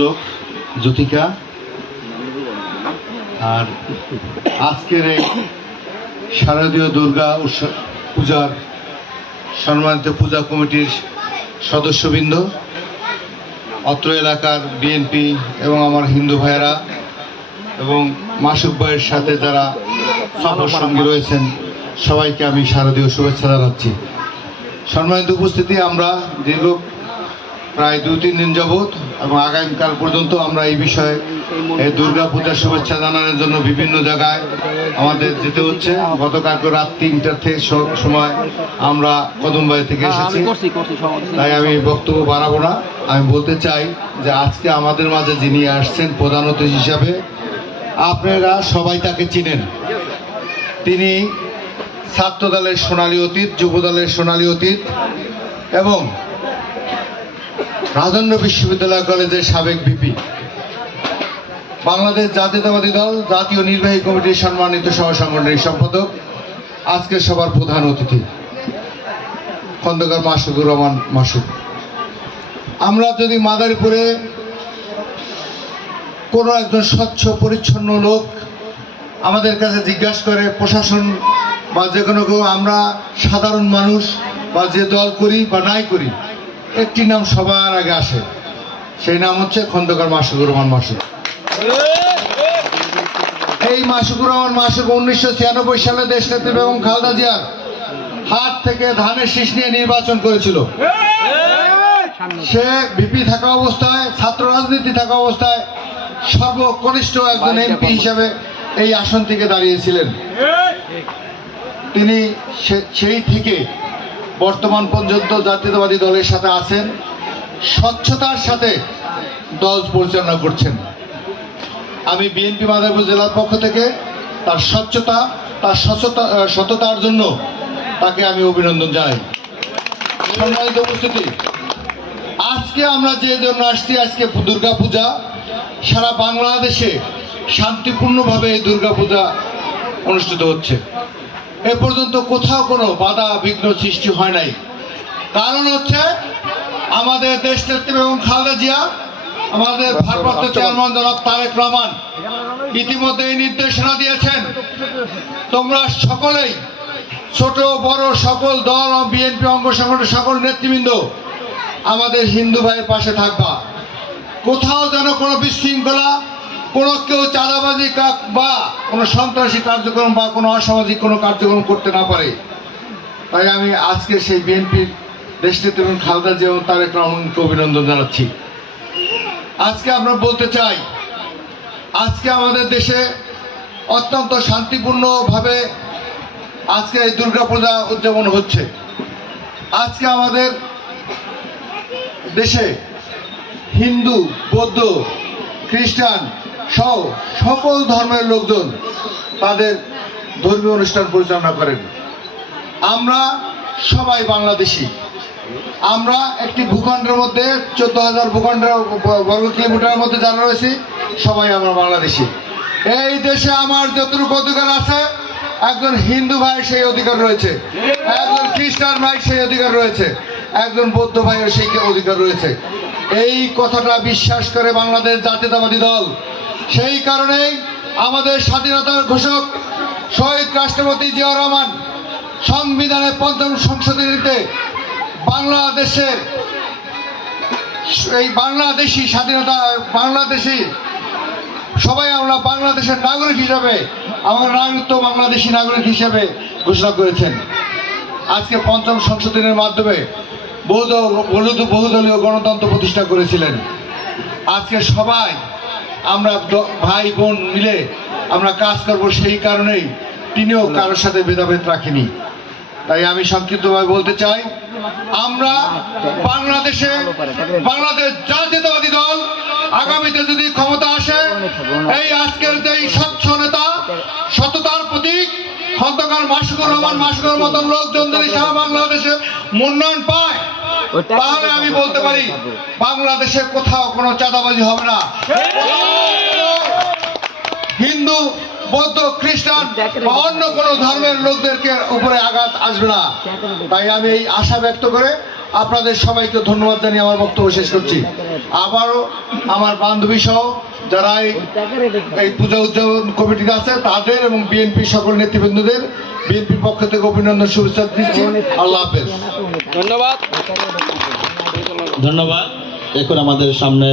লোক জ্যোতিকা আর আজকের এই শারদীয় দুর্গা উৎসব পূজার সম্মানিত পূজা কমিটির সদস্যবৃন্দ, অত্র এলাকার বিএনপি এবং আমার হিন্দু ভাইয়েরা এবং মাসুক ভাইয়ের সাথে যারা সফর সঙ্গী রয়েছেন, সবাইকে আমি শারদীয় শুভেচ্ছা জানাচ্ছি। সম্মানিত উপস্থিতি, আমরা দীর্ঘ প্রায় 2-3 দিন যাবৎ এবং আগামীকাল পর্যন্ত আমরা এই বিষয়ে দুর্গা পূজার শুভেচ্ছা জানানোর জন্য বিভিন্ন জায়গায় আমাদের যেতে হচ্ছে। গতকাল রাত 3টার থেকে সময় আমরা কদমবাড়ি থেকে এসেছি, তাই আমি বক্তব্য বাড়াবো না। আমি বলতে চাই যে আজকে আমাদের মাঝে যিনি আসছেন প্রধান অতিথি হিসাবে, আপনারা সবাই তাকে চিনেন। তিনি ছাত্র দলের সোনালী অতীত, যুব দলের সোনালী অতীত এবং রাজেন্দ্র বিশ্ববিদ্যালয় কলেজের সাবেক ভিপি, বাংলাদেশ জাতীয়তাবাদী দল জাতীয় নির্বাহী কমিটির সম্মানিত সহ সাংগঠনিক সম্পাদক, আজকের সবার প্রধান অতিথি খন্দকার মাসুকুর রহমান মাসুক। আমরা যদি মাদারীপুরে কোনো একজন স্বচ্ছ পরিচ্ছন্ন লোক আমাদের কাছে জিজ্ঞাসা করে, প্রশাসন বা যে কোনো কেউ, আমরা সাধারণ মানুষ বা যে দল করি বা নাই করি, একটি নাম সবার আগে আসে, সেই নাম হচ্ছে খন্দকার মাসুকুর রহমান মাসুক। এই মাসুকুর রহমান মাসুক 1996 সালে দেশনেত্রী বেগম খালেদা জিয়ার হাত থেকে ধানের শীষ নিয়ে নির্বাচন করেছিল। সে ভিপি থাকা অবস্থায়, ছাত্র রাজনীতি থাকা অবস্থায় সর্বকনিষ্ঠ একজন এমপি হিসাবে এই আসন থেকে দাঁড়িয়েছিলেন। তিনি সেই থেকে বর্তমান পর্যন্ত জাতীয়তাবাদী দলের সাথে আছেন, স্বচ্ছতার সাথে দল পরিচালনা করছেন। আমি বিএনপি মাদারীপুর জেলার পক্ষ থেকে তার স্বচ্ছতা, তার সততার জন্য তাকে আমি অভিনন্দন জানাই। সম্মানিত উপস্থিতি, আজকে আমরা যে জন্য আসছি, আজকে দুর্গা পূজা, সারা বাংলাদেশে শান্তিপূর্ণভাবে এই দুর্গা পূজা অনুষ্ঠিত হচ্ছে। এ পর্যন্ত কোথাও কোনো বাধা বিঘ্ন সৃষ্টি হয় নাই। কারণ হচ্ছে আমাদের দেশনেত্রী বেগম খালেদা জিয়া, আমাদের ভারপ্রাপ্ত চেয়ারম্যান জনাব তারেক রহমান ইতিমধ্যে এই নির্দেশনা দিয়েছেন, তোমরা সকলেই, ছোট বড় সকল দল ও বিএনপি অঙ্গ সংগঠনের সকল নেতৃবৃন্দ আমাদের হিন্দু ভাইয়ের পাশে থাকবা। কোথাও যেন কোনো বিশৃঙ্খলা, কোনো কেউ চাঁদাবাজি বা কোনো সন্ত্রাসী কার্যক্রম বা কোনো অসামাজিক কোনো কার্যক্রম করতে না পারে। তাই আমি আজকে সেই বিএনপির দেশনেত্রী খালেদা জিয়া এবং তারেক রহমানকে অভিনন্দন জানাচ্ছি। আজকে আমরা বলতে চাই, আজকে আমাদের দেশে অত্যন্ত শান্তিপূর্ণভাবে আজকে এই দুর্গা পূজা উদযাপন হচ্ছে। আজকে আমাদের দেশে হিন্দু, বৌদ্ধ, খ্রিস্টান সহ সকল ধর্মের লোকজন তাদের ধর্মীয় অনুষ্ঠান পরিচালনা করেন। আমরা সবাই বাংলাদেশি। আমরা একটি ভূখণ্ডের মধ্যে 14,000 ভূখণ্ডের বর্গ কিলোমিটারের মধ্যে যারা রয়েছি, সবাই আমরা বাংলাদেশি। এই দেশে আমার যতটুকু অধিকার আছে, একজন হিন্দু ভাইয়ের সেই অধিকার রয়েছে, একজন খ্রিস্টান ভাইয়ের সেই অধিকার রয়েছে, একজন বৌদ্ধ ভাইয়ের সেই অধিকার রয়েছে। এই কথাটা বিশ্বাস করে বাংলাদেশ জাতীয়তাবাদী দল। সেই কারণেই আমাদের স্বাধীনতার ঘোষক শহীদ রাষ্ট্রপতি জিয়াউর রহমান সংবিধানের ৫ম সংশোধনীতে বাংলাদেশের এই বাংলাদেশি স্বাধীনতা, বাংলাদেশি সবাই আমরা বাংলাদেশের নাগরিক হিসাবে, আমার নাগরিকত্ব বাংলাদেশি নাগরিক হিসাবে ঘোষণা করেছেন। আজকে ৫ম সংশোধনীর মাধ্যমে বহুদলীয় গণতন্ত্র প্রতিষ্ঠা করেছিলেন। আজকে সবাই আমরা ভাই বোন মিলে আমরা কাজ করব, সেই কারণেই তিনিও কারোর সাথে ভেদাভেদ রাখেনি। তাই আমি সংক্ষিপ্তভাবে বলতে চাই, আমরা বাংলাদেশ জাতীয়তাবাদী দল আগামীতে যদি ক্ষমতা আসে, এই আজকের যে স্বচ্ছ নেতা, সততার প্রতীক খন্দকার মাসুকুর রহমান মাসুকের মতন লোকজন যদি সারা বাংলাদেশে মনোনয়ন পায়, তাহলে আমি বলতে পারি বাংলাদেশে কোথাও কোনো চাঁদাবাজি হবে না, হিন্দু, বৌদ্ধ, খ্রিস্টান বা অন্য কোনো ধর্মের লোকদেরকে উপরে আঘাত আসবে না। তাই আমি এই আশা ব্যক্ত করে আপনাদের সবাইকে ধন্যবাদ জানিয়ে আমার বক্তব্য শেষ করছি। আবারও আমার বান্ধবী সহ যারা এই পূজা উদযাপন কমিটিতে আছে তাদের এবং বিএনপি সকল নেতৃবৃন্দদের বিএনপির পক্ষ থেকে অভিনন্দন শুভেচ্ছা দিচ্ছি। আল্লাহ হাফেজ। ধন্যবাদ। এখন আমাদের সামনে